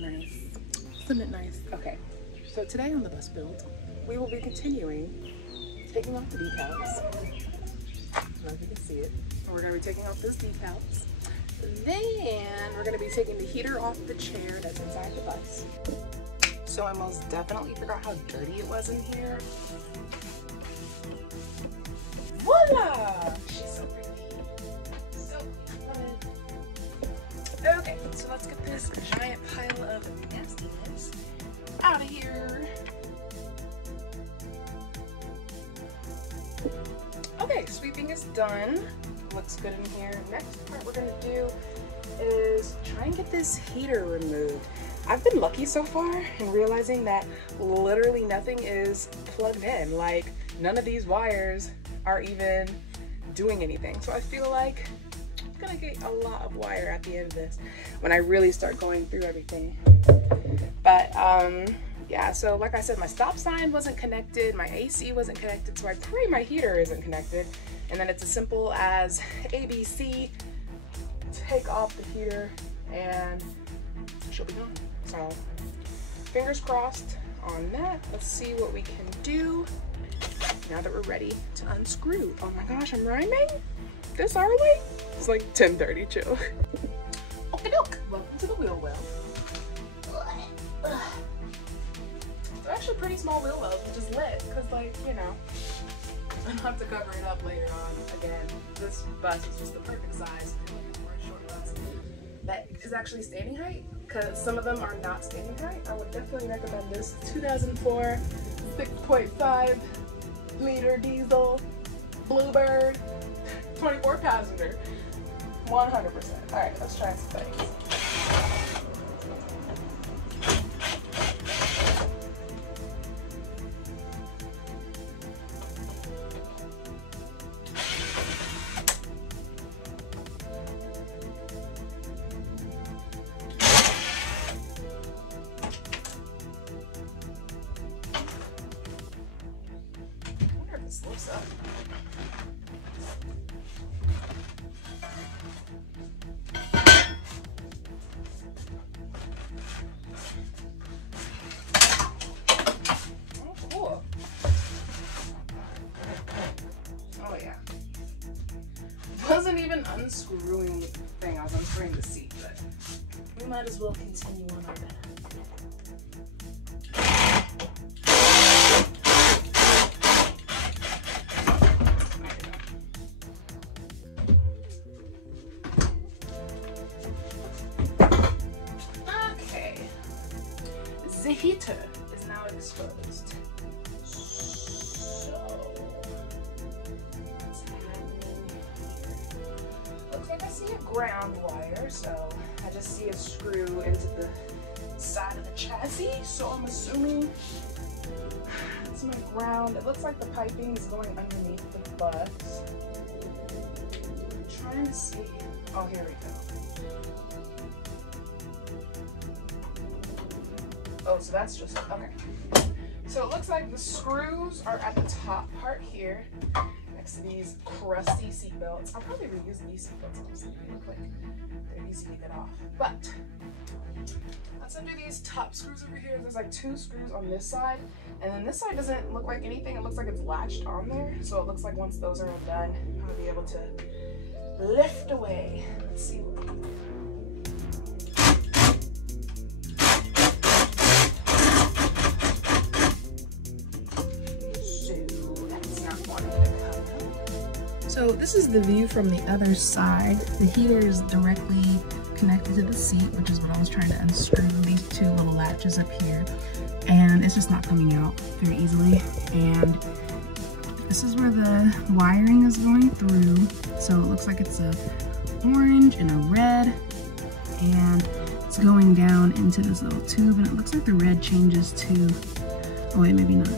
nice. Isn't it nice? Okay, so today on the bus build, we will be continuing taking off the decals. I don't know if you can see it. We're going to be taking off those decals. Then we're going to be taking the heater off the chair that's inside the bus. So I most definitely forgot how dirty it was in here. Voila! She's so pretty. So pretty. Okay, so let's get this giant pile of nastiness out of here. Okay, sweeping is done. Looks good in here. Next part we're gonna do is try and get this heater removed. I've been lucky so far in realizing that literally nothing is plugged in. Like, none of these wires are even doing anything. So I feel like I'm gonna get a lot of wire at the end of this when I really start going through everything. But yeah, so like I said, my stop sign wasn't connected, my AC wasn't connected, so I pray my heater isn't connected. And then it's as simple as ABC, take off the heater, and she'll be gone. So fingers crossed on that. Let's see what we can do now that we're ready to unscrew. Oh my gosh, I'm rhyming this early? It's like 10:30, chill. Okay, doke. Welcome to the wheel well. They're actually pretty small wheel wells, which is lit, because, like, you know, I don't have to cover it up later on. Again, this bus is just the perfect size for a short bus that is actually standing height, because some of them are not standing height. I would definitely recommend this 2004 6.5 liter diesel Bluebird 24 passenger 100%. All right, let's try some things. Lifts up. Oh, cool. Oh yeah. Wasn't even unscrewing the thing, I was unscrewing the seat, but we might as well continue on our bed. The heater is now exposed. So, what's happening here? Looks like I see a ground wire, so I just see a screw into the side of the chassis. So I'm assuming it's my ground. It looks like the piping is going underneath the bus. I'm trying to see. Oh, here we go. Oh, so that's just, okay. So it looks like the screws are at the top part here, next to these crusty seat belts. I'll probably reuse these seat belts, honestly. They look like they're easy to get off. But let's undo these top screws over here. There's like 2 screws on this side, and then this side doesn't look like anything. It looks like it's latched on there. So it looks like once those are all done, I'll be able to lift away. Let's see what we can do. So this is the view from the other side. The heater is directly connected to the seat, which is what I was trying to unscrew, these 2 little latches up here. And it's just not coming out very easily. And this is where the wiring is going through. So it looks like it's a orange and a red. And it's going down into this little tube. And it looks like the red changes to, oh wait, maybe not.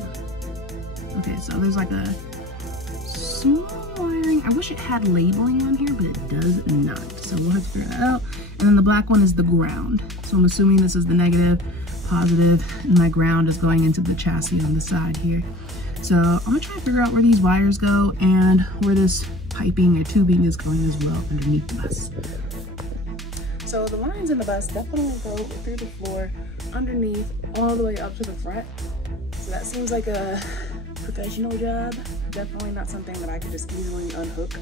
Okay, so there's like a small wiring. I wish it had labeling on here, but it does not. So we'll have to figure that out. And then the black one is the ground. So I'm assuming this is the negative, positive, and my ground is going into the chassis on the side here. So I'm gonna try to figure out where these wires go and where this piping or tubing is going as well underneath the bus. So the lines in the bus definitely go through the floor, underneath, all the way up to the front. So that seems like a professional job. Definitely not something that I could just easily unhook.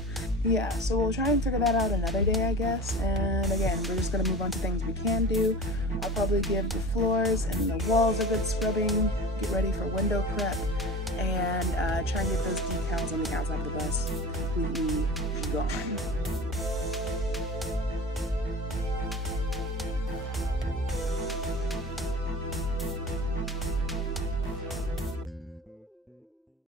Yeah, so we'll try and figure that out another day, I guess. And again, we're just gonna move on to things we can do. I'll probably give the floors and the walls a good scrubbing, get ready for window prep, and try and get those decals on the outside of the bus completely gone.